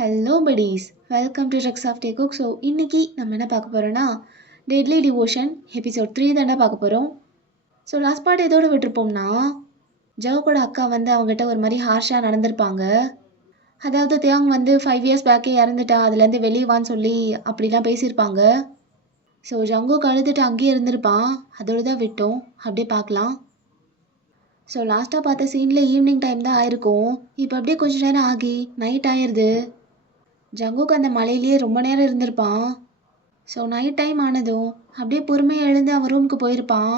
Hello buddies, welcome to trucks of day cook. So இன்னைக்கு நம்ம என்ன பார்க்க போகிறோன்னா டெட்லி டிவோஷன் எபிசோட் 3 தானே பார்க்க போகிறோம். ஸோ லாஸ்ட் பார்ட் எதோடு விட்டுருப்போம்னா ஜவுக்கோட அக்கா வந்து அவங்ககிட்ட ஒரு மாதிரி ஹார்ஷாக நடந்திருப்பாங்க. அதாவது தியாங் வந்து 5 இயர்ஸ் பேக்கே இறந்துட்டா, அதுலேருந்து வெளியே வான்னு சொல்லி அப்படிலாம் பேசியிருப்பாங்க. ஸோ ஜங்குக்கு அழுதுட்டு அங்கேயே இருந்திருப்பான். அதோடு தான் விட்டோம். அப்படியே பார்க்கலாம். ஸோ லாஸ்ட்டாக பார்த்த சீனில் ஈவினிங் டைம் தான் ஆயிருக்கும். இப்போ அப்படியே கொஞ்ச நேரம் ஆகி நைட் ஆயிடுது. ஜங்குக்கு அந்த மலையிலேயே ரொம்ப நேரம் இருந்திருப்பான். ஸோ நைட் டைம் ஆனதும் அப்படியே பொறுமையாக எழுந்து அவன் ரூமுக்கு போயிருப்பான்.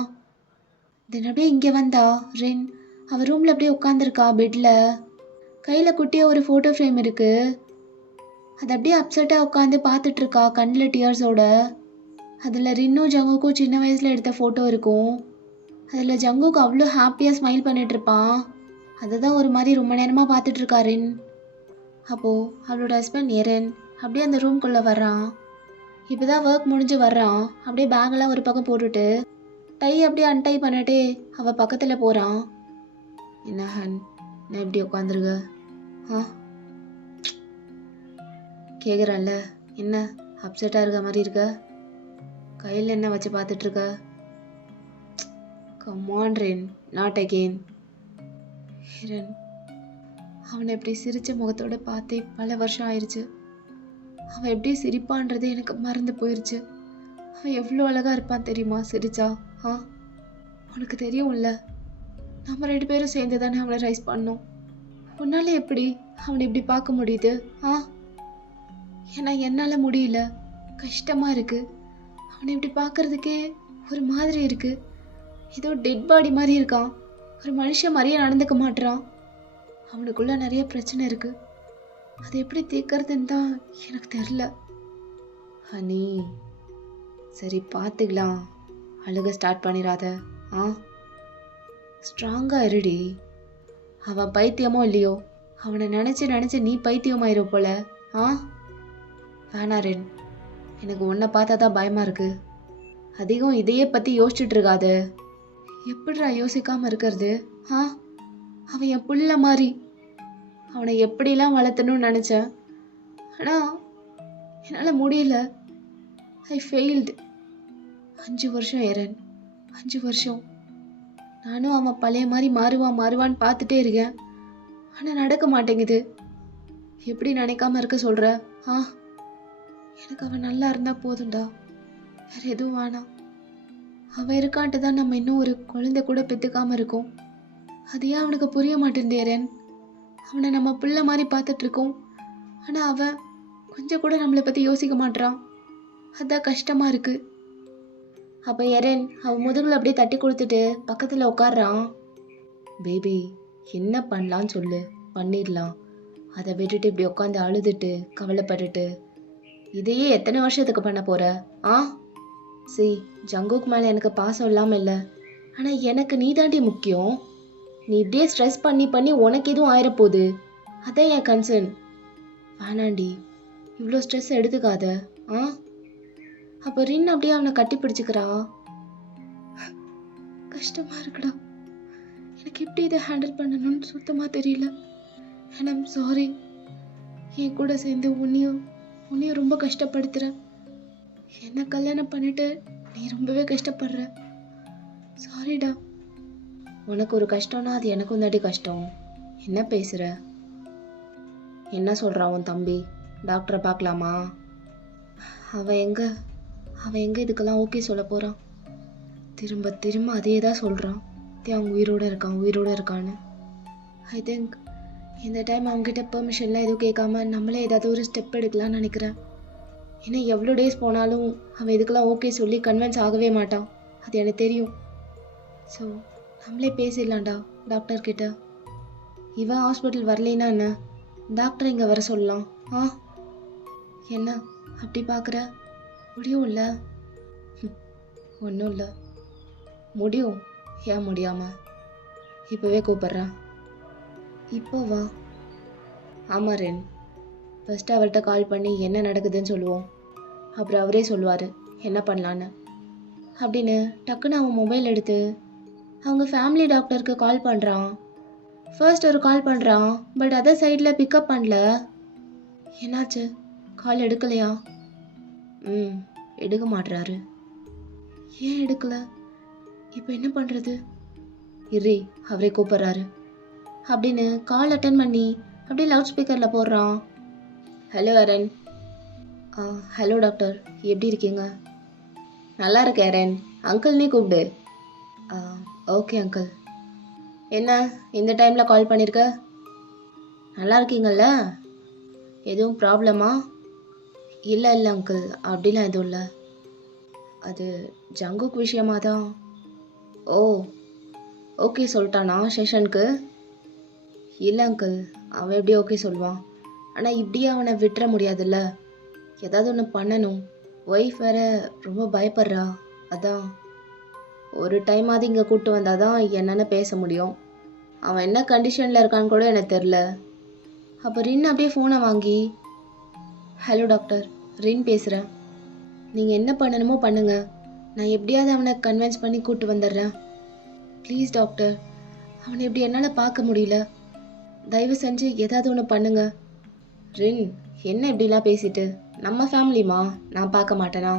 தென் அப்படியே இங்கே வந்தா ரின் அவள் ரூமில் அப்படியே உட்காந்துருக்கா பெட்டில். கையில் குட்டியாக ஒரு ஃபோட்டோ ஃப்ரேம் இருக்குது. அது அப்படியே அப்செட்டாக உட்காந்து பார்த்துட்ருக்கா கண்ணில் டியர்ஸோட. அதில் ரின்னும் ஜங்குக்கும் சின்ன வயசில் எடுத்த ஃபோட்டோ இருக்கும். அதில் ஜங்குக்கு அவ்வளோ ஹாப்பியாக ஸ்மைல் பண்ணிகிட்ருப்பான். அதை தான் ஒரு மாதிரி ரொம்ப நேரமாக பார்த்துட்ருக்கா ரின். அப்போது அவளோட ஹஸ்பண்ட் எரன் அப்படியே அந்த ரூம்குள்ளே வர்றான். இப்போ தான் ஒர்க் முடிஞ்சு வர்றான். அப்படியே பேக்கெல்லாம் ஒரு பக்கம் போட்டுட்டு டை அப்படியே அன்டை பண்ணிட்டு அவள் பக்கத்தில் போகிறான். என்ன ஹன், நான் எப்படி உட்காந்துருக்க? கேட்குறேன்ல, என்ன அப்செட்டாக இருக்க மாதிரி இருக்க? கையில் என்ன வச்சு பார்த்துட்ருக்க? கம் ஆன் ரென், நாட் அகெயின். ஹிரன் அவனை எப்படி சிரித்த முகத்தோடு பார்த்தே பல வருஷம் ஆயிடுச்சு. அவன் எப்படி சிரிப்பான்றது எனக்கு மறந்து போயிடுச்சு. அவன் எவ்வளோ அழகாக இருப்பான் தெரியுமா சிரிச்சா? உனக்கு தெரியும்ல, நம்ம 2 பேரும் சேர்ந்து தானே அவனை ரைஸ் பண்ணோம். உன்னால் எப்படி அவனை இப்படி பார்க்க முடியுது? ஏன்னா என்னால் முடியல, கஷ்டமாக இருக்குது. அவனை இப்படி பார்க்குறதுக்கே ஒரு மாதிரி இருக்குது. ஏதோ டெட் பாடி மாதிரி இருக்கான். ஒரு மனுஷன் மாதிரியே நடந்துக்க மாட்டுறான். அவனுக்குள்ள நிறைய பிரச்சனை இருக்குது. அது எப்படி தீர்க்கறதுன்னு தான் எனக்கு தெரில. ஹனி, சரி பார்த்துக்கலாம். அழுக ஸ்டார்ட் பண்ணிடாத. ஸ்ட்ராங்காக இருடி. அவன் பைத்தியமோ இல்லையோ, அவனை நினச்சி நீ பைத்தியமாயிரும் போல. வேணா ரென், எனக்கு உன்னை பார்த்தா தான் பயமாக இருக்குது. அதிகம் இதையே பற்றி யோசிச்சுட்டு இருக்காத. எப்படிடா யோசிக்காமல் இருக்கிறது? அவன் என் புள்ள மாதிரி. அவனை எப்படிலாம் வளர்த்தணும்னு நினச்சேன். ஆனால் என்னால் முடியல. ஐ ஃபெயில்டு. 5 வருஷம் எரன், 5 வருஷம். நானும் அவன் பழைய மாதிரி மாறுவான்னு பார்த்துட்டே இருக்கேன். ஆனால் நடக்க மாட்டேங்குது. எப்படி நினைக்காம இருக்க சொல்கிற? எனக்கு அவன் நல்லா இருந்தால் போதும்டா, வேறு எதுவும் வேணாம். அவன் இருக்கான்ட்டு தான் நம்ம இன்னும் ஒரு குழந்தை கூட பெற்றுக்காமல் இருக்கோம். அது ஏன் அவனுக்கு புரிய மாட்டேன்? அவனை நம்ம பிள்ளை மாதிரி பார்த்துட்ருக்கோம். ஆனால் அவன் கொஞ்சம் கூட நம்மளை பற்றி யோசிக்க மாட்டான். அதான் கஷ்டமாக இருக்குது. அப்போ எரன் அவன் முதுகில் அப்படியே தட்டி கொடுத்துட்டு பக்கத்தில் உட்காடுறான். பேபி, என்ன பண்ணலான்னு சொல்லு, பண்ணிடலாம். அதை விட்டுட்டு இப்படி உட்காந்து அழுதுட்டு கவலைப்பட்டுட்டு இதையே எத்தனை வருஷத்துக்கு பண்ண போகிற? ஜங்குக்கு மேலே எனக்கு பாசம் இல்லாமல் இல்லை, ஆனால் எனக்கு நீ தாண்டி முக்கியம். நீ இப்படியே ஸ்ட்ரெஸ் பண்ணி உனக்கு எதுவும் ஆயிரப்போகுது. அதான் என் கன்சர்ன். வேணாண்டி, இவ்வளோ ஸ்ட்ரெஸ் எடுத்துக்காத. அப்போ ரின் அப்படியே அவனை கட்டி பிடிச்சிக்கிறான். கஷ்டமாக இருக்குடா, எனக்கு எப்படி இதை ஹேண்டில் பண்ணணும்னு சுத்தமாக தெரியல. And I'm sorry. என் கூட சேர்ந்து உன்னையும் ரொம்ப கஷ்டப்படுத்துகிறேன். என்ன கல்யாணம் பண்ணிட்டு நீ ரொம்பவே கஷ்டப்படுற. சாரிடா. உனக்கு ஒரு கஷ்டம்னா அது எனக்கும் தாண்டி கஷ்டம். என்ன பேசுகிற? என்ன சொல்கிறான் உன் தம்பி? டாக்டரை பார்க்கலாமா? அவன் எங்கே இதுக்கெல்லாம் ஓகே சொல்ல போகிறான்? திரும்ப அதே தான் சொல்கிறான். அவன் உயிரோடு இருக்கான்னு. ஐ திங்க் இந்த டைம் அவங்ககிட்ட பெர்மிஷன்லாம் எதுவும் கேட்காம நம்மளே ஏதாவது ஒரு ஸ்டெப் எடுக்கலாம்னு நினைக்கிறேன். ஏன்னா எவ்வளோ டேஸ் போனாலும் அவன் இதுக்கெல்லாம் ஓகே சொல்லி கன்வின்ஸ் ஆகவே மாட்டான். அது எனக்கு தெரியும். ஸோ நம்மளே பேசிடலாம்டா டாக்டர்கிட்ட. இவன் ஹாஸ்பிட்டல் வரலைன்னா என்ன, டாக்டர் இங்கே வர சொல்லலாம். என்ன அப்படி பார்க்குற? முடியும் இல்லை? ஒன்றும் இல்லை, முடியும். ஏன் முடியாமல்? இப்போவே கூப்பிட்றேன். இப்போ வா. ஆமாம் ரென், ஃபஸ்ட்டு அவர்கிட்ட கால் பண்ணி என்ன நடக்குதுன்னு சொல்லுவோம். அப்புறம் அவரே சொல்லுவார் என்ன பண்ணலான்னு அப்படின்னு. டக்குன்னு அவன் மொபைல் எடுத்து அவங்க ஃபேமிலி டாக்டருக்கு கால் பண்ணுறான். ஃபர்ஸ்ட் ஒரு கால் பண்ணுறான், பட் அதர் சைடில் பிக்கப் பண்ணல. என்னாச்சு? கால் எடுக்கலையா? ம் எடுக்க மாட்றாரு. ஏன் எடுக்கல? இப்போ என்ன பண்ணுறது? இரி, அவரே கூப்பிட்றாரு அப்படின்னு கால் அட்டன் பண்ணி அப்படியே லவுட் ஸ்பீக்கரில் போடுறான். ஹலோ அரண். ஹலோ டாக்டர், எப்படி இருக்கீங்க? நல்லா இருக்கேன் அரண். அங்கிள்னே கூப்பிடு. Okay uncle. என்ன இந்த டைமில் கால் பண்ணியிருக்க? நல்லா இருக்கீங்கள்ல? எதுவும் ப்ராப்ளமா? இல்லை இல்லை அங்கிள், அப்படிலாம் எதுவும் இல்லை. அது ஜங்குக் விஷயமா தான். ஓ ஓகே சொல்லிட்டானா செஷனுக்கு? இல்லை அங்கிள், அவன் எப்படி ஓகே சொல்லுவான்? ஆனால் இப்படியே அவனை விட்டுற முடியாதுல்ல, ஏதாவது ஒன்று பண்ணணும். ஒய்ஃப் வேற ரொம்ப பயப்படுறா. அதான் ஒரு டைமாவது இங்கே கூப்பிட்டு வந்தால் தான் என்னென்னு பேச முடியும். அவன் என்ன கண்டிஷனில் இருக்கான்னு கூட எனக்கு தெரில. அப்போ ரின் அப்படியே ஃபோனை வாங்கி, ஹலோ டாக்டர், ரின் பேசுகிறேன். நீங்கள் என்ன பண்ணணுமோ பண்ணுங்க, நான் எப்படியாவது அவனை கன்வின்ஸ் பண்ணி கூப்பிட்டு வந்துடுறேன். ப்ளீஸ் டாக்டர், அவனை இப்படி என்னால் பார்க்க முடியல, தயவு செஞ்சு ஏதாவது ஒன்று பண்ணுங்க. ரின், என்ன இப்படிலாம் பேசிட்டு? நம்ம ஃபேமிலிமா, நான் பார்க்க மாட்டேனா?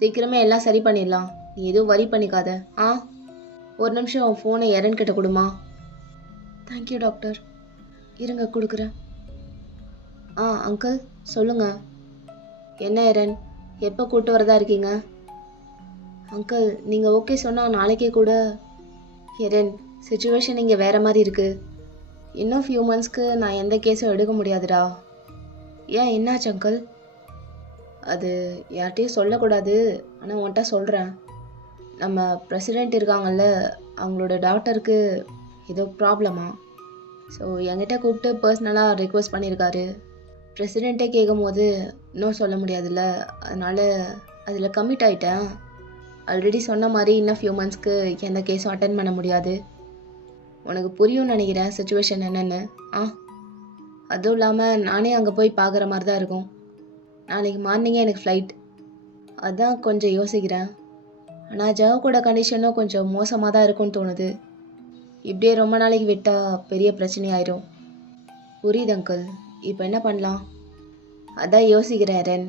சீக்கிரமே எல்லாம் சரி பண்ணிடலாம், நீ எதுவும் வரி பண்ணிக்காத. ஒரு நிமிஷம் உன் ஃபோனை எரன் கிட்ட கொடுமா. தேங்க்யூ டாக்டர், இருங்க கொடுக்குறேன். அங்கிள் சொல்லுங்க. என்ன எரன், எப்போ கூப்பிட்டு வரதா இருக்கீங்க? அங்கிள், நீங்கள் ஓகே சொன்னால் நாளைக்கே கூட. எரன், சிச்சுவேஷன் இங்கே வேறு மாதிரி இருக்குது. இன்னும் ஃபியூ மந்த்ஸ்க்கு நான் எந்த கேஸும் எடுக்க முடியாதுடா. ஏன், என்னாச்சு அங்கிள்? அது யார்கிட்டையும் சொல்லக்கூடாது, ஆனால் உன்கிட்ட சொல்கிறேன். நம்ம பிரசிடெண்ட் இருக்காங்கல்ல, அவங்களோட டாக்டருக்கு ஏதோ ப்ராப்ளமா. ஸோ என்கிட்ட கூப்பிட்டு பர்சனலாக ரிக்வெஸ்ட் பண்ணியிருக்காரு. பிரசிடெண்ட்டே கேட்கும் போது இன்னும் சொல்ல முடியாதுல்ல, அதனால் அதில் கமிட் ஆகிட்டேன். ஆல்ரெடி சொன்ன மாதிரி இன்னும் ஃபியூ மந்த்ஸ்க்கு எந்த கேஸும் அட்டன் பண்ண முடியாது. உனக்கு புரியும்னு நினைக்கிறேன் சுச்சுவேஷன் என்னென்னு. அதுவும் இல்லாமல் நானே அங்கே போய் பார்க்குற மாதிரி தான் இருக்கும். நாளைக்கு மார்னிங்கே எனக்கு ஃப்ளைட். அதான் கொஞ்சம் யோசிக்கிறேன். ஆனால் ஜாவோட கண்டிஷனும் கொஞ்சம் மோசமாக தான் இருக்கும்னு தோணுது. இப்படியே ரொம்ப நாளைக்கு விட்டால் பெரிய பிரச்சனையாயிரும். புரியுது அங்கிள், இப்போ என்ன பண்ணலாம்? அதான் யோசிக்கிறேன் எரன்.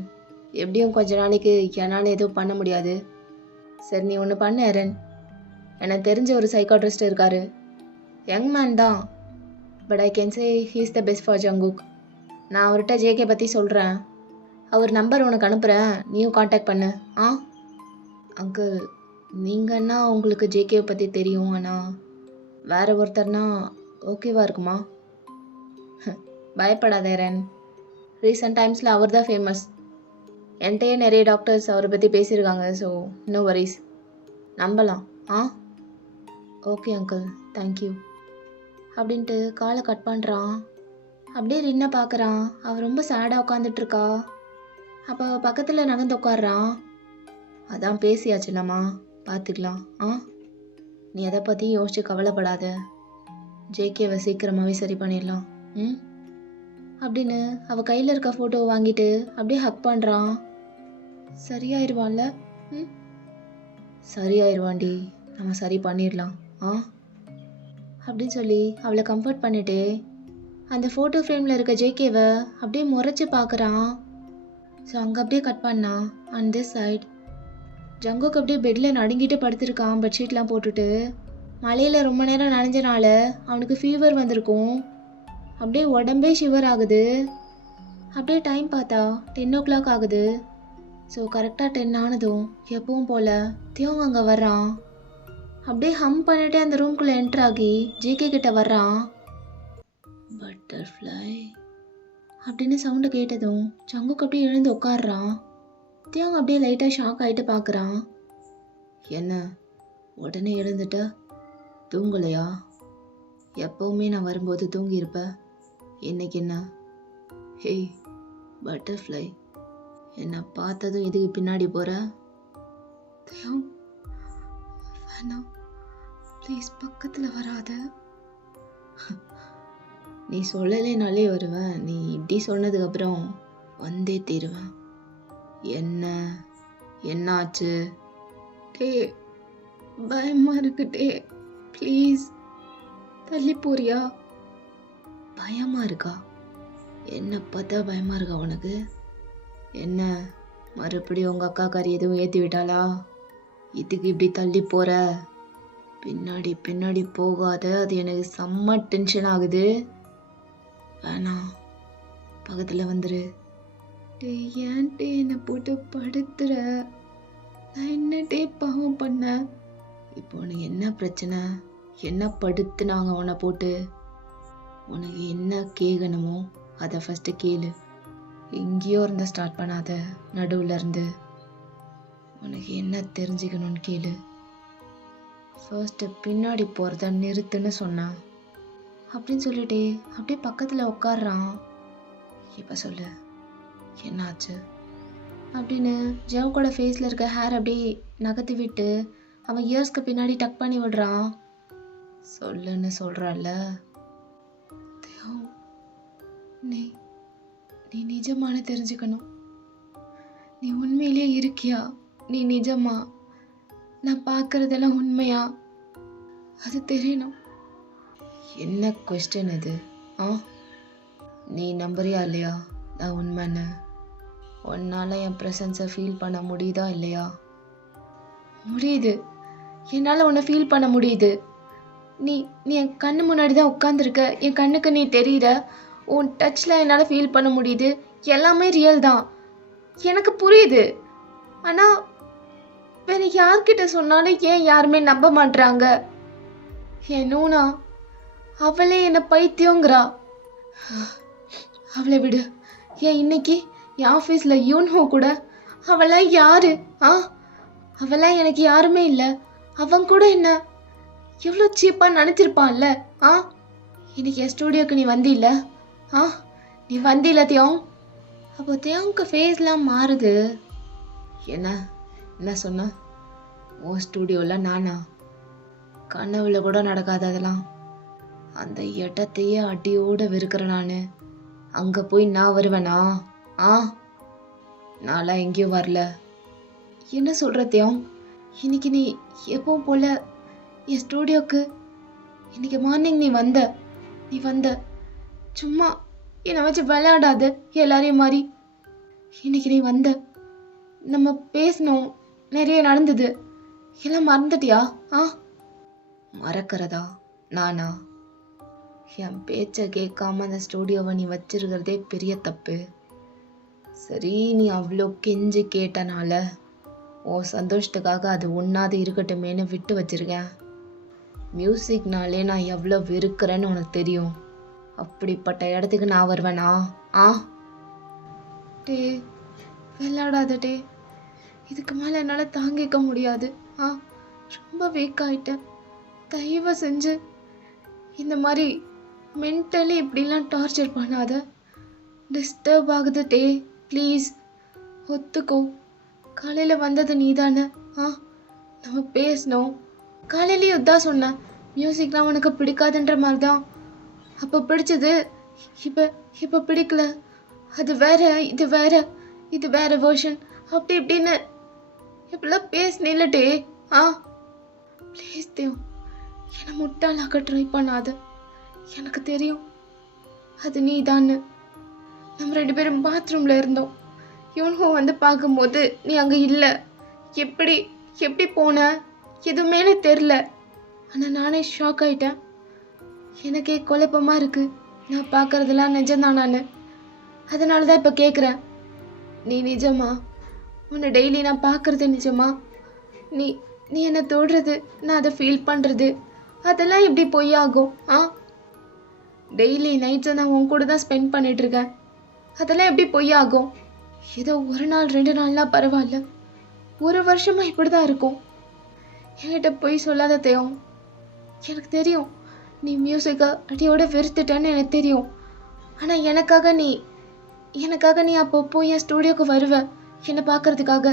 எப்படியும் கொஞ்ச நாளைக்கு என்னால் எதுவும் பண்ண முடியாது. சரி, நீ ஒன்று பண்ண எரன். எனக்கு தெரிஞ்ச ஒரு சைக்காட்ரிஸ்ட் இருக்காரு. யங் மேன் தான், but I can say he is the best for Jungkook. நான் அவர்கிட்ட ஜேகே பற்றி சொல்கிறேன். அவர் நம்பர் உனக்கு அனுப்புகிறேன், நீயும் காண்டாக்ட் பண்ணு. அங்கிள், நீங்கன்னா உங்களுக்கு ஜேகேவை பற்றி தெரியும், ஆனால் வேறு ஒருத்தர்னா ஓகேவா இருக்குமா? பயப்படாத எரன், ரீசெண்ட் டைம்ஸில் அவர் தான் ஃபேமஸ். என்கிட்டயே நிறைய டாக்டர்ஸ் அவரை பற்றி பேசியிருக்காங்க. ஸோ நோ வரிஸ், நம்பலாம். ஓகே அங்கிள், தேங்க்யூ அப்படின்ட்டு காலை கட் பண்ணுறான். அப்படியே ரின்னை பார்க்குறான். அவள் ரொம்ப சேடாக உட்காந்துட்ருக்கா. அப்போ அவள் பக்கத்தில் நடந்து உட்காடுறான். அதான் பேசியாச்சுலம்மா, பார்த்துக்கலாம். நீ எதை பற்றி யோசிச்சு கவலைப்படாத, ஜேகேவை சீக்கிரமாகவே சரி பண்ணிடலாம். அப்படின்னு அவள் கையில் இருக்க ஃபோட்டோவை வாங்கிட்டு அப்படியே ஹக் பண்ணுறான். சரியாயிருவான்ல? சரியாயிருவாண்டி, நம்ம சரி பண்ணிடலாம் அப்படின்னு சொல்லி அவளை கம்ஃபர்ட் பண்ணிட்டு அந்த ஃபோட்டோ ஃப்ரேமில் இருக்க ஜேகேவை அப்படியே முறைச்சி பார்க்குறான். ஸோ அங்கே அப்படியே கட் பண்ணான். அண்ட் திஸ் சைட் ஜங்குக்கு அப்படியே பெட்டில் நடுங்கிட்டு படுத்திருக்கான், பெட்ஷீட்லாம் போட்டுட்டு. மழையில் ரொம்ப நேரம் நனைஞ்சனால அவனுக்கு ஃபீவர் வந்திருக்கும். அப்படியே உடம்பே ஷிவர் ஆகுது. அப்படியே டைம் பார்த்தா 10 o'clock ஆகுது. ஸோ கரெக்டாக 10 ஆனதும் எப்பவும் போல் தியோங் அங்கே வர்றான். அப்படியே ஹம் பண்ணிட்டே அந்த ரூம்குள்ளே என்ட்ரு ஆகி ஜேகே கிட்ட வர்றான். பட்டர்ஃப்ளை அப்படின்னு சவுண்டு கேட்டதும் ஜங்குக்கு அப்படியே எழுந்து உட்காடுறான். தியோங் அப்படியே லைட்டாக ஷாக் ஆகிட்டு பார்க்குறான். என்ன உடனே எழுந்துட்ட? தூங்கலையா? எப்போவுமே நான் வரும்போது தூங்கியிருப்ப, இன்னைக்கு என்ன? ஹேய் பட்டர்ஃப்ளை, என்னை பார்த்ததும் இதுக்கு பின்னாடி போகிற? தியோங் வேணாம் ப்ளீஸ், பக்கத்தில் வராத. நீ சொல்லலைனாலே வருவேன், நீ இப்படி சொன்னதுக்கப்புறம் வந்தே தீருவேன். என்ன ஆச்சு? டே பயமா இருக்குட்டே, ப்ளீஸ் தள்ளி போறியா? பயமா இருக்கா? என்ன பார்த்தா பயமா இருக்கா உனக்கு? என்ன மறுபடியும் உங்க அக்கா காரி எதுவும் ஏத்தி விட்டாளா? இதுக்கு இப்படி தள்ளி போற? பின்னாடி பின்னாடி போகாத, அது எனக்கு செம்ம டென்ஷன் ஆகுது. வேணாம், பக்கத்துல வந்துரு. ஏன்ட்டே என்னை போட்டு படுத்துற? நான் என்னட்டே பாவம் பண்ண? இப்போ உனக்கு என்ன பிரச்சனை? என்ன படுத்துனாங்க உன்னை போட்டு? உனக்கு என்ன கேட்கணுமோ அதை ஃபர்ஸ்ட் கேளு. எங்கேயோ இருந்து ஸ்டார்ட் பண்ணாத, நடுவுல இருந்து. உனக்கு என்ன தெரிஞ்சுக்கணும்னு கேளு. ஃபர்ஸ்ட் பின்னாடி போறத நிறுத்துன்னு சொன்னான் அப்படின்னு சொல்லிட்டே அப்படியே பக்கத்துல உட்காடுறான். இப்ப சொல்லு, என்னாச்சு அப்படின்னு ஜெவக்கோட ஃபேஸ்ல இருக்க ஹேர் அப்படியே நகர்த்தி விட்டு அவன் இயர்ஸ்க்கு பின்னாடி டக் பண்ணி விடுறான். சொல்லுன்னு சொல்றான்ல. நீ நீ நிஜமான தெரிஞ்சுக்கணும். நீ உண்மையிலேயே இருக்கியா? நீ நிஜமா? நான் பார்க்கறதெல்லாம் உண்மையா? அது தெரியணும். என்ன கொஸ்டின் இது? நீ நம்புறியா இல்லையா நான் உண்மைன்னு? உன்னால என் ப்ரெசன்ஸை ஃபீல் பண்ண முடியுதா இல்லையா? முடியுது, என்னால் உன்னை ஃபீல் பண்ண முடியுது. நீ நீ என் கண்ணு முன்னாடி தான் உட்காந்துருக்க. என் கண்ணுக்கு நீ தெரியுற. உன் டச்சில் என்னால் ஃபீல் பண்ண முடியுது. எல்லாமே ரியல் தான், எனக்கு புரியுது. ஆனால் வேற யார்கிட்ட சொன்னாலும் ஏன் யாருமே நம்ப மாட்றாங்க? என் நூனா, அவளே என்னை பைத்தியங்கிறா. அவளை விடு. ஏன் இன்னைக்கு என் ஆஃபீஸில் யூன்ஹோ கூட அவளாம் யாரு? அவளாம் எனக்கு யாருமே இல்லை. அவன் கூட என்ன எவ்வளோ சீப்பாக நினச்சிருப்பான்ல. இன்னைக்கு என் ஸ்டூடியோக்கு நீ வந்தில்ல? நீ வந்தில்ல தியோங்? அப்போ தியோங்க்கு ஃபேஸ்லாம் மாறுது. என்ன சொன்ன? உன் ஸ்டூடியோவில் நானா? கனவுல கூட நடக்காது அதெல்லாம். அந்த இடத்தையே அடியோடு வெறுக்கிறேன் நான். அங்கே போய் நான் வருவேனா? நான்லாம் எங்கேயும் வரல. என்ன சொல்கிற தியோங்? இன்னைக்கு நீ எப்பவும் போல என் ஸ்டூடியோக்கு இன்னைக்கு மார்னிங் நீ வந்த சும்மா என்னை வச்சு விளையாடாத எல்லாரையும் மாதிரி. இன்னைக்கு நீ வந்த, நம்ம பேசணும், நிறைய நடந்தது, எல்லாம் மறந்துட்டியா? மறக்கிறதா நானா? என் பேச்சை கேட்காம அந்த ஸ்டூடியோவை நீ வச்சிருக்கிறதே பெரிய தப்பு. சரி, நீ அவ்வளோ கெஞ்சி கேட்டனால உன் சந்தோஷத்துக்காக அது ஒன்றாவது இருக்கட்டுமேனு விட்டு வச்சிருக்கேன். மியூசிக்னாலே நான் எவ்வளோ வெறுக்கிறேன்னு உனக்கு தெரியும். அப்படிப்பட்ட இடத்துக்கு நான் வருவேனா? டே விளையாடாத டே. இதுக்கு மேலே என்னால் தாங்கிக்க முடியாது. ரொம்ப வீக் ஆயிட்டேன். தயவு செஞ்சு இந்த மாதிரி மென்டலி இப்படிலாம் டார்ச்சர் பண்ணாத. டிஸ்டர்ப் ஆகுது டே, ப்ளீஸ் ஒத்துக்கோ. காலையில் வந்தது நீ தானே? நம்ம பேசணும். காலையிலேயும் தான் சொன்னேன், மியூசிக்லாம் உனக்கு பிடிக்காதுன்ற மாதிரி தான். அப்போ பிடிச்சது, இப்போ பிடிக்கல. அது வேற, இது வேற வேர்ஷன், அப்படி இப்படின்னு இப்படிலாம் பேசினில்ல டே. ப்ளீஸ் தேவ், என்னை முட்டாளாக்க ட்ரை பண்ணாத. எனக்கு தெரியும் அது நீ தான்னு. நம்ம 2 பேரும் பாத்ரூமில் இருந்தோம். யூன்ஹோ வந்து பார்க்கும்போது நீ அங்கே இல்லை. எப்படி போன எதுவுமே எனக்கு தெரில. ஆனால் நானே ஷாக் ஆகிட்டேன். எனக்கே குழப்பமாக இருக்குது. நான் பார்க்குறதெல்லாம் நிஜம்தானான்னு. அதனால தான் இப்போ கேட்குறேன், நீ நிஜமா? உன்னை டெய்லி நான் பார்க்குறது நிஜமா? நீ என்னை தொடுறது, நான் அதை ஃபீல் பண்ணுறது, அதெல்லாம் எப்படி பொய்யாகும்? டெய்லி நைட்ஸை நான் உன் கூட தான் ஸ்பெண்ட் பண்ணிகிட்ருக்கேன். அதெல்லாம் எப்படி பொய்யாகும்? ஏதோ 1 நாள் 2 நாள்லாம் பரவாயில்ல, 1 வருஷமாக இப்படி தான் இருக்கும். என்கிட்ட பொய் சொல்லாத தேவம். எனக்கு தெரியும் நீ மியூசிக்கை அடியோட வெறுத்துட்டேன்னு எனக்கு தெரியும். ஆனால் எனக்காக நீ அப்பப்போ என் ஸ்டூடியோக்கு வருவ என்னை பார்க்கறதுக்காக.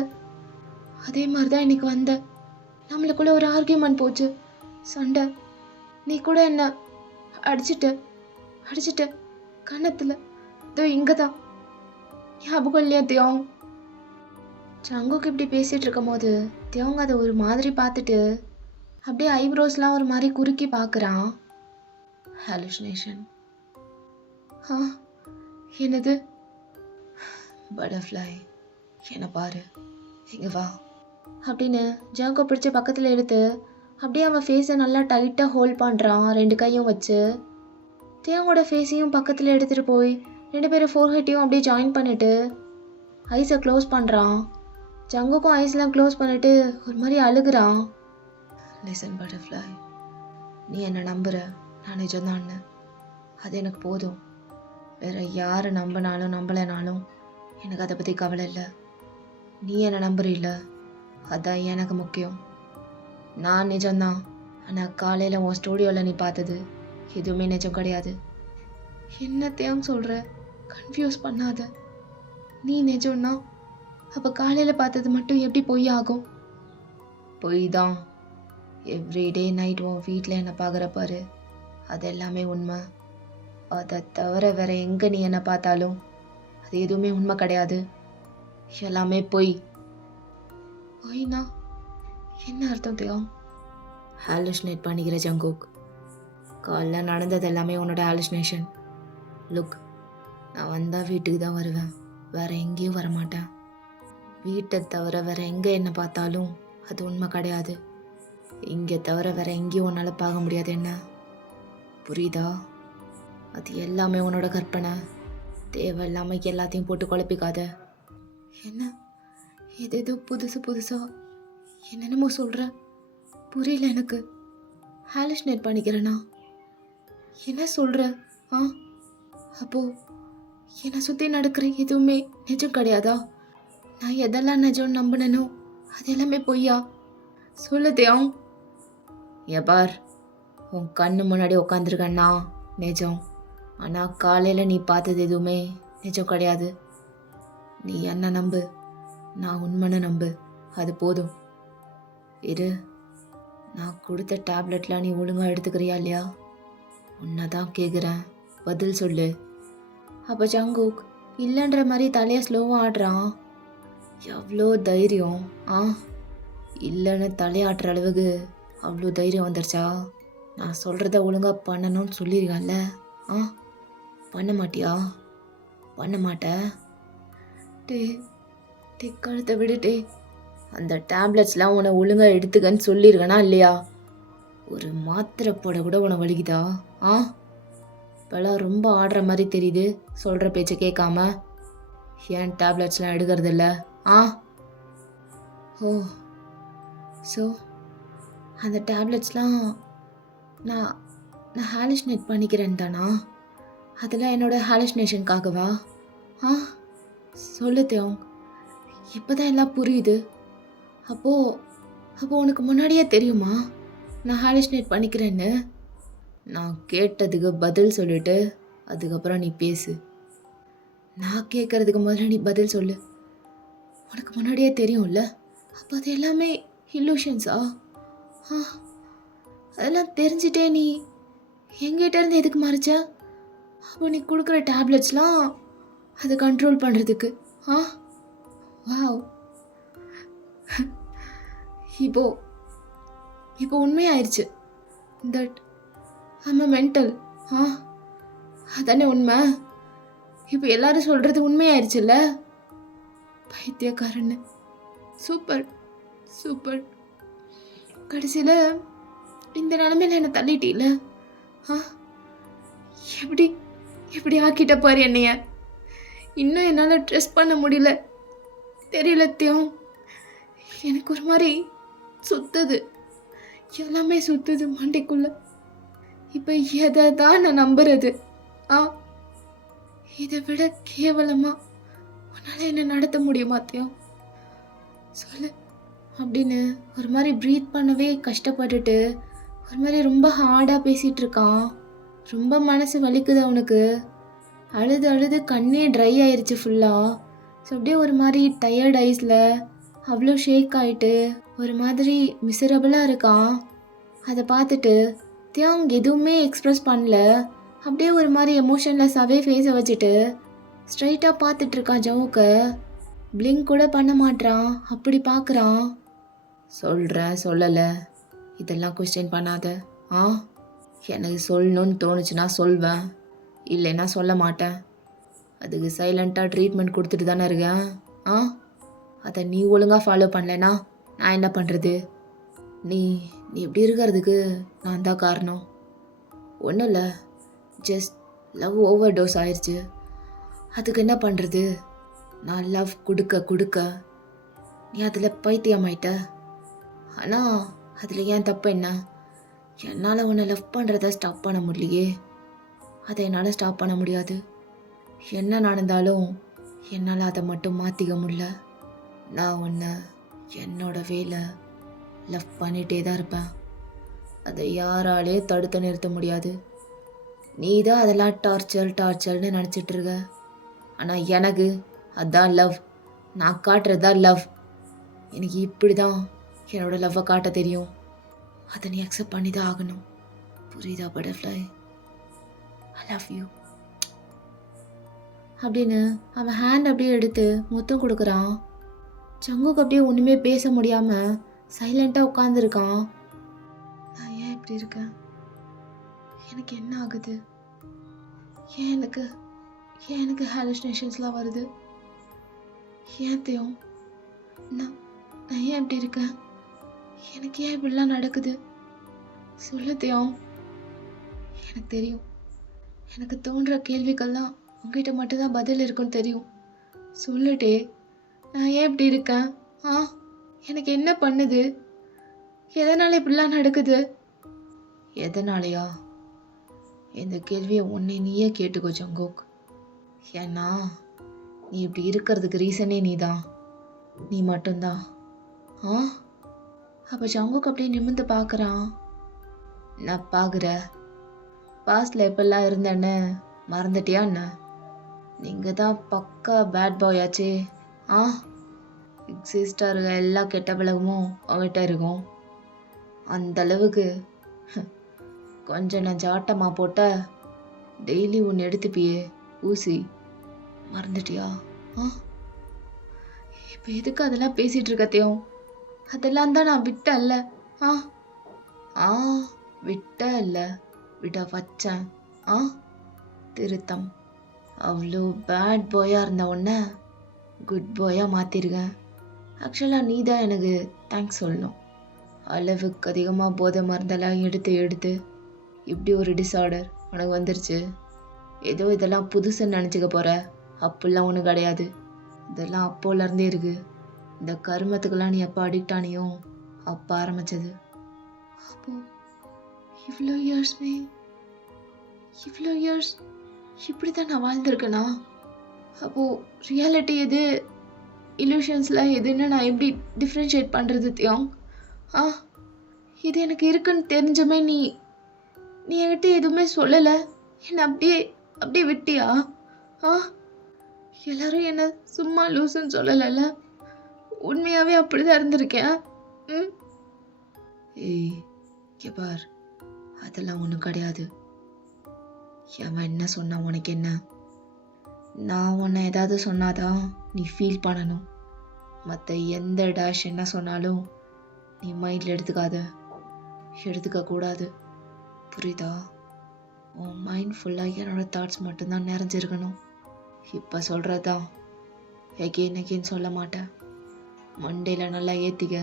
அதே மாதிரி தான் இன்னைக்கு வந்த. நம்மளுக்குள்ள ஒரு ஆர்கியூமெண்ட் போச்சு, சண்டை. நீ கூட என்ன அடிச்சிட்ட கன்னத்தில். இதோ இங்கே தான், ஞாபகம் இல்லையா தியோங்? சங்குக்கு இப்படி பேசிகிட்டு இருக்கும் போது தியோங் அதை ஒரு மாதிரி பார்த்துட்டு அப்படியே ஐப்ரோஸ்லாம் ஒரு மாதிரி குறுக்கி பார்க்குறான். ஹாலுசினேஷன். என்னது? பட்டர்ஃப்ளை, என்ன பாரு, இங்க வா அப்படின்னு ஜாங்கோ பிடிச்ச பக்கத்தில் எடுத்து அப்படியே அவன் ஃபேஸை நல்லா டைட்டாக ஹோல்ட் பண்ணுறான் 2 கையும் வச்சு. தியாங்கோட ஃபேஸையும் பக்கத்தில் எடுத்துகிட்டு போய் 2 பேரும் ஃபோர்ஹெட்டையும் அப்படியே ஜாயின் பண்ணிட்டு ஐஸை க்ளோஸ் பண்ணுறான். ஜங்குக்கும் ஐஸ்லாம் க்ளோஸ் பண்ணிட்டு ஒரு மாதிரி அழுகுறான். லிசன் பட்டர்ஃப்ளை, நீ என்னை நம்புற, நான் நிஜம்தான்னு, அது எனக்கு போதும். வேற யாரை நம்பினாலும் நம்பலைனாலும் எனக்கு அதை பற்றி கவலை இல்லை. நீ என்னை நம்புறீல்ல, அதான் எனக்கு முக்கியம். நான் நிஜம்தான், ஆனால் காலையில் உன் ஸ்டூடியோவில் நீ பார்த்தது எதுவுமே நிஜம் கிடையாது. என்னத்தையும் சொல்கிற, கன்ஃபியூஸ் பண்ணாத. நீ நிஜம்னா அப்போ காலையில் பார்த்தது மட்டும் எப்படி பொய் ஆகும்? பொய் தான். எவ்ரிடே நைட் உன் வீட்டில் என்னை பார்க்குற பாரு, அது எல்லாமே உண்மை. அதை தவிர வேற எங்கே நீ என்னை பார்த்தாலும் அது எதுவுமே உண்மை கிடையாது, எல்லாமே பொய். பொய்னா என்ன அர்த்தம் தியாங்? ஹாலுசினேட் பண்ணிக்கிற ஜங்குக். காலைல நடந்தது எல்லாமே உன்னோட ஹாலுசினேஷன். லுக், நான் வந்தால் வீட்டுக்கு தான் வருவேன், வேற எங்கேயும் வரமாட்டேன். வீட்டை தவிர வேற எங்கே என்ன பார்த்தாலும் அது உண்மை கிடையாது. இங்கே தவிர வேற எங்கேயும் உன்னால் பார்க்க முடியாது. என்ன புரியுதா? அது எல்லாமே உன்னோட கற்பனை. தேவையில்லாமல் எல்லாத்தையும் போட்டு குழப்பிக்காத. என்ன இது ஏதோ புதுசா என்னென்னமோ சொல்கிற, புரியல எனக்கு. ஹாலுசினேட் பண்ணிக்கிறேனா? என்ன சொல்கிற? அப்போ என்னை சுற்றி நடக்கிற எதுவுமே நிஜம் கிடையாதா? நான் எதெல்லாம் நிஜம் நம்பினோ அது எல்லாமே பொய்யா? சொல்லு தியாங். எபார், உன் கண்ணு முன்னாடி உட்காந்துருக்கண்ணா நிஜம், ஆனால் காலையில் நீ பார்த்தது எதுவுமே நிஜம் கிடையாது. நீ என்ன நம்பு, நான் உண்மைன்னு நம்பு, அது போதும். இரு, நான் கொடுத்த டேப்லெட்லாம் நீ ஒழுங்காக எடுத்துக்கிறியா இல்லையா? உன்னை தான் கேட்குறேன், பதில் சொல்லு. அப்போ ஜங்குக் இல்லைன்ற மாதிரி தலையை ஸ்லோவாக ஆடுறான். எவ்வளோ தைரியம்! இல்லைன்னு தலையாட்டுற அளவுக்கு அவ்வளோ தைரியம் வந்துருச்சா? நான் சொல்கிறத ஒழுங்காக பண்ணணும்னு சொல்லியிருக்கேன்ல, பண்ண மாட்டியா? பண்ண மாட்டேன். டே கழுத்தை விடுட்டே. அந்த டேப்லெட்ஸ்லாம் உன்னை ஒழுங்காக எடுத்துக்கன்னு சொல்லியிருக்கேனா இல்லையா? ஒரு மாத்திரை போட கூட உன்னை வலிக்குதா? இப்போலாம் ரொம்ப ஆடுற மாதிரி தெரியுது, சொல்கிற பேச்சை கேட்காம. ஏன் டேப்லெட்ஸ்லாம் எடுக்கிறது இல்லை? ஓ, ஸோ அந்த டேப்லெட்ஸ்லாம் நான் ஹாலுசினேட் பண்ணிக்கிறேன் தானா? அதெல்லாம் என்னோட ஹாலுசினேஷனுக்காகவா? சொல்லு தியாங், இப்போ தான் எல்லாம் புரியுது. அப்போ உனக்கு முன்னாடியே தெரியுமா நான் ஹாலுசினேட் பண்ணிக்கிறேன்னு? நான் கேட்டதுக்கு பதில் சொல்லிட்டு அதுக்கப்புறம் நீ பேசு. நான் கேட்கறதுக்கு முதல்ல நீ பதில் சொல்லு. உனக்கு முன்னாடியே தெரியும்ல, அப்போ அது எல்லாமே இல்லூஷன்ஸா? அதெல்லாம் தெரிஞ்சிட்டே நீ எங்கிட்ட இருந்து எதுக்கு மறைச்ச? அப்போ நீ கொடுக்குற டேப்லெட்ஸ்லாம் அதை கண்ட்ரோல் பண்ணுறதுக்கு. வாவ், இப்போ உண்மையாயிருச்சு தட் ஐம் மென்டல். அதானே உண்மை? இப்போ எல்லாரும் சொல்கிறது உண்மையாயிருச்சுல்ல? பைத்தியக்காரன்னு. சூப்பர். கடைசியில் இந்த நிலமையில என்னை தள்ளிட்டீல. எப்படி ஆக்கிட்ட பாரு என்னைய. இன்னும் என்னால் ட்ரெஸ் பண்ண முடியல, தெரியல தியாங். எனக்கு ஒரு மாதிரி சுத்துது, எல்லாமே சுத்துது மண்டைக்குள்ள. இப்போ எதை தான் நான் நம்புறது? இதை விட கேவலமா உன்னால் என்ன நடத்த முடியுமா தியாங்? சொல்லு அப்படின்னு ஒரு மாதிரி ப்ரீத் பண்ணவே கஷ்டப்பட்டுட்டு ஒரு மாதிரி ரொம்ப ஹார்டாக பேசிகிட்டு இருக்கான். ரொம்ப மனசு வலிக்குது அவனுக்கு. அழுது கண்ணே ட்ரை ஆயிடுச்சு ஃபுல்லாக. ஸோ அப்படியே ஒரு மாதிரி டயர்ட் ஐஸில் அவ்வளோ ஷேக் ஆகிட்டு ஒரு மாதிரி மிசரபிளாக இருக்கான். அதை பார்த்துட்டு தியாங் எதுவுமே எக்ஸ்ப்ரெஸ் பண்ணல. அப்படியே ஒரு மாதிரி எமோஷன்லெஸ்ஸாகவே ஃபேஸை வச்சுட்டு ஸ்ட்ரைட்டாக பார்த்துட்ருக்கான் ஜவுக்கு. பிளிங்க் கூட பண்ண மாட்றான், அப்படி பார்க்குறான். சொல்கிறேன் சொல்லலை, இதெல்லாம் கொஸ்டின் பண்ணாத. எனக்கு சொல்லணும்னு தோணுச்சுன்னா சொல்வேன், இல்லைன்னா சொல்ல மாட்டேன். அதுக்கு சைலண்ட்டாக ட்ரீட்மெண்ட் கொடுத்துட்டு தானே இருக்கேன். ஆ அதை நீ ஒழுங்காக ஃபாலோ பண்ணலைன்னா நான் என்ன பண்ணுறது? நீ நீ இப்படி இருக்கிறதுக்கு நான் தான் காரணம். ஒன்றும் இல்லை, ஜஸ்ட் லவ் ஓவர் டோஸ் ஆயிடுச்சு. அதுக்கு என்ன பண்ணுறது? நான் லவ் கொடுக்க கொடுக்க நீ அதில் பைத்தியமாயிட்ட. ஆனால் அதில் ஏன் தப்பு என்ன? என்னால் உன்னை லவ் பண்ணுறத ஸ்டாப் பண்ண முடியலையே. அதை என்னால் ஸ்டாப் பண்ண முடியாது. என்ன நடந்தாலும் என்னால் அதை மட்டும் மாற்றிக்க முடியல. நான் உன்னை என்னோட வேலை லவ் பண்ணிகிட்டே தான் இருப்பேன். அதை யாராலே தடுத்து நிறுத்த முடியாது. நீ தான் அதெல்லாம் டார்ச்சர்னு நினச்சிட்டு இருக்க. ஆனால் எனக்கு அதான் லவ். நான் காட்டுறது தான் லவ். எனக்கு இப்படி தான் என்னோட லவ்வை காட்ட தெரியும். அதை நீ அக்செப்ட் பண்ணி தான் ஆகணும். புரியுதா பட்டர்ஃப்ளை? ஐ லவ் யூ அப்படின்னு அவன் ஹேண்ட் அப்படியே எடுத்து முத்தம் கொடுக்குறான். ஜங்குக்கு அப்படியே ஒன்றுமே பேச முடியாமல் சைலண்ட்டாக உட்காந்துருக்கான். நான் ஏன் இப்படி இருக்கேன்? எனக்கு என்ன ஆகுது? ஏன் எனக்கு ஹாலுசினேஷன்ஸ்லாம் வருது? ஏன் தேவ்? நான் ஏன் இப்படி இருக்கேன்? எனக்கு ஏன் இப்படிலாம் நடக்குது? சொல்லு தேவ். எனக்கு தெரியும், எனக்கு தோன்ற கேள்விக்கெல்லாம் உங்ககிட்ட மட்டும்தான் பதில் இருக்குன்னு தெரியும். சொல்லுட்டே, நான் ஏன் இப்படி இருக்கேன்? எனக்கு என்ன பண்ணுது? எதனால இப்படிலாம் நடக்குது? எதனாலயா? இந்த கேள்வியை உன்னை நீயே கேட்டுக்கோ ஜங்கோக். ஏன்னா நீ இப்படி இருக்கிறதுக்கு ரீசனே நீதான். நீ மட்டும்தான். அப்போ ஜங்கோக் அப்படியே நிமிர்ந்து பார்க்குறான். நான் பார்க்குற பாஸ்டில் எப்பெல்லாம் இருந்தேன்னு மறந்துட்டியா என்ன? நீங்கள் தான் பக்கா பேட் பாய் ஆச்சே. எக்ஸிஸ்டாக இருக்க எல்லா கெட்ட பழகமும் அவகிட்ட இருக்கும். அந்த அளவுக்கு கொஞ்சம் நான் ஜாட்டமாக போட்ட டெய்லி ஒன்று எடுத்துப்பியே ஊசி, மறந்துட்டியா? இப்போ எதுக்கு அதெல்லாம் பேசிகிட்டு இருக்கத்தையும்? அதெல்லாம் தான் நான் விட்டேன்ல. விட்ட இல்லை, விட வச்சேன். திருத்தம். அவ்வளோ பேட் பாயாக இருந்த உடனே குட் பாயாக மாற்றிருக்கேன். ஆக்சுவலாக நீ தான் எனக்கு தேங்க்ஸ் சொல்லணும். அளவுக்கு அதிகமாக போதை மருந்தெல்லாம் எடுத்து இப்படி ஒரு டிஸார்டர் உனக்கு வந்துருச்சு. ஏதோ இதெல்லாம் புதுசுன்னு நினச்சிக்க போகிற. அப்படிலாம் ஒன்றும் கிடையாது. இதெல்லாம் அப்போலேருந்தே இருக்குது. இந்த கருமத்துக்கெல்லாம் நீ எப்போ அடிக்ட் ஆனியோ அப்போ ஆரம்பித்தது. அப்போது இவ்வளோ இயர்ஸ் இப்படி தான் நான் வாழ்ந்திருக்கேனா? அப்போது ரியாலிட்டி எது, இல்யூஷன்ஸ்லாம் எதுன்னு நான் எப்படி டிஃப்ரென்ஷியேட் பண்ணுறது தியோங்? இது எனக்கு இருக்குன்னு தெரிஞ்சுமே நீ என்கிட்ட எதுவுமே சொல்லலை. என்னை அப்படியே விட்டியா? எல்லாரும் என்ன சும்மா லூசுன்னு சொல்லலைல்ல? உண்மையாகவே அப்படிதான் இருந்திருக்கேன். ஏய் பார், அதெல்லாம் ஒன்றும் கிடையாது. அவன் என்ன சொன்னா உனக்கு என்ன? நான் உன்னை ஏதாவது சொன்னாதான் நீ ஃபீல் பண்ணணும். மற்ற எந்த டேஷ் என்ன சொன்னாலும் நீ மைண்டில் எடுத்துக்க கூடாது. புரியுதா? உன் மைண்ட் ஃபுல்லாக என்னோட தாட்ஸ் மட்டும்தான் நிறைஞ்சிருக்கணும். இப்போ சொல்கிறதான் எகெயின் சொல்ல மாட்டேன். மண்டேல நல்லா ஏற்றிக்க.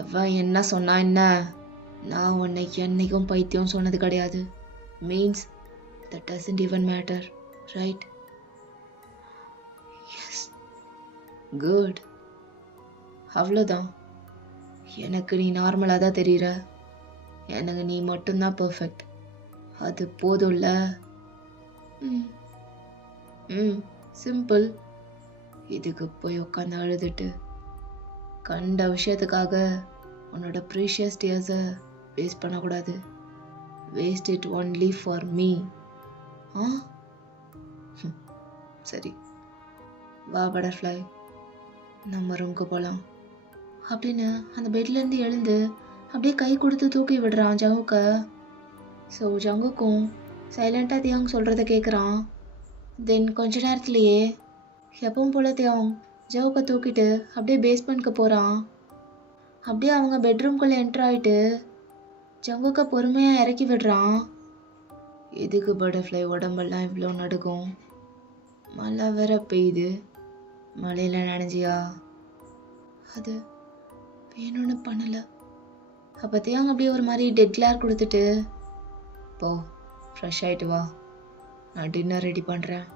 எவன் என்ன சொன்னா என்ன? நான் உன்னை என்னைக்கும் பைத்தியம் சொன்னது கிடையாது. Means that doesn't even matter, right? Yes. Good. அவ்வளோதான். எனக்கு நீ நார்மலாக தான் தெரியுற. எனக்கு நீ மட்டும்தான் பர்ஃபெக்ட். அது போதும்ல? சிம்பிள். இதுக்கு போய் உட்காந்து அழுதுட்டு கண்ட விஷயத்துக்காக உன்னோட ப்ரீஷியஸ் டியர்ஸை வேஸ்ட் பண்ணக்கூடாது. Waste it only for me. சரி வா பட்டர்ஃப்ளை, நம்ம ரூமுக்கு போகலாம் அப்படின்னு அந்த பெட்லேருந்து எழுந்து அப்படியே கை கொடுத்து தூக்கி விடுறான் ஜங்குக்க. ஸோ ஜங்குக்கும் சைலண்ட்டாக தியாங் சொல்கிறத கேட்குறான். தென் கொஞ்ச நேரத்துலையே எப்பவும் போல தியாங் ஜவுக்க தூக்கிட்டு அப்படியே பேஸ்மெண்ட்க்கு போகிறான். அப்படியே அவங்க பெட்ரூம்குள்ளே என்ட்ரு ஆகிட்டு ஜங்குக்க பொறுமையாக இறக்கி விடுறான். எதுக்கு பட்டர்ஃப்ளை உடம்பெல்லாம் இவ்வளோ நடுக்கும்? மழை வேற பெய்யுது. மழையில் நனைஞ்சியா? அது வேணும்னு பண்ணல. அப்போத்தையும் அப்படியே ஒரு மாதிரி டெட் கிளேர் கொடுத்துட்டு, போ ஃப்ரெஷ் ஆகிட்டு வா, நான் டின்னர் ரெடி பண்ணுறேன்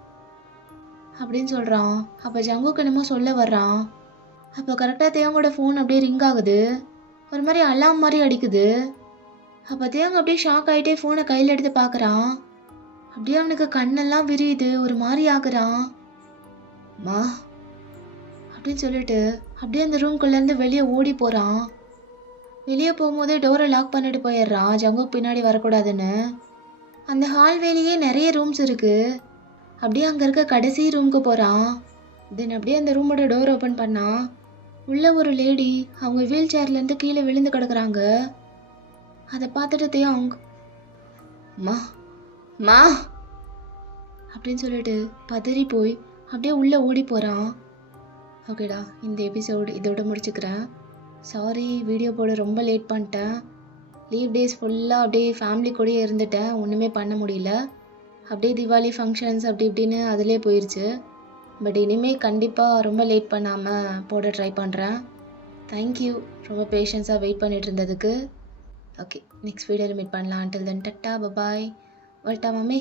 அப்படின்னு சொல்கிறான். அப்போ ஜங்குக்கு என்னமோ சொல்ல வர்றான். அப்போ கரெக்டாக தேவங்கோட ஃபோன் அப்படியே ரிங் ஆகுது. ஒரு மாதிரி அலாம் மாதிரி அடிக்குது. அப்போ தேவங்க அப்படியே ஷாக் ஆகிட்டே ஃபோனை கையில் எடுத்து பார்க்குறான். அப்படியே அவனுக்கு கண்ணெல்லாம் விரியுது, ஒரு மாதிரி ஆகுறான். மா அப்படின்னு சொல்லிட்டு அப்படியே அந்த ரூம்குள்ளேருந்து வெளியே ஓடி போகிறான். வெளியே போகும்போதே டோரை லாக் பண்ணிட்டு போயிடுறான், ஜங்குக்கு பின்னாடி வரக்கூடாதுன்னு. அந்த ஹால்வேலேயே நிறைய ரூம்ஸ் இருக்குது. அப்படியே அங்கே இருக்க கடைசி ரூமுக்கு போகிறான். தென் அப்படியே அந்த ரூமோட டோர் ஓப்பன் பண்ணான். உள்ள ஒரு லேடி அவங்க வீல் சேர்லேருந்து கீழே விழுந்து கிடக்குறாங்க. அதை பார்த்துட்டு தேவங் மா மா அப்படின்னு சொல்லிட்டு பதறி போய் அப்படியே உள்ளே ஓடி போகிறான். ஓகேடா, இந்த எபிசோடு இதோட முடிச்சுக்கிறேன். சாரி, வீடியோ போட ரொம்ப லேட் பண்ணிட்டேன். லீவ் டேஸ் ஃபுல்லாக அப்படியே ஃபேமிலி கூடயே இருந்துட்டேன், ஒன்றுமே பண்ண முடியல. அப்படியே தீபாவளி ஃபங்க்ஷன்ஸ் அப்படி இப்படின்னு அதிலே போயிடுச்சு. பட் இனிமேல் கண்டிப்பாக ரொம்ப லேட் பண்ணாமல் போட ட்ரை பண்ணுறேன். தேங்க்யூ ரொம்ப பேஷன்ஸாக வெயிட் பண்ணிட்டு இருந்ததுக்கு. ஓகே, நெக்ஸ்ட் வீடியோவில் மீட் பண்ணலாம். until then, ta-ta bye bye. வரட்டா மாமே.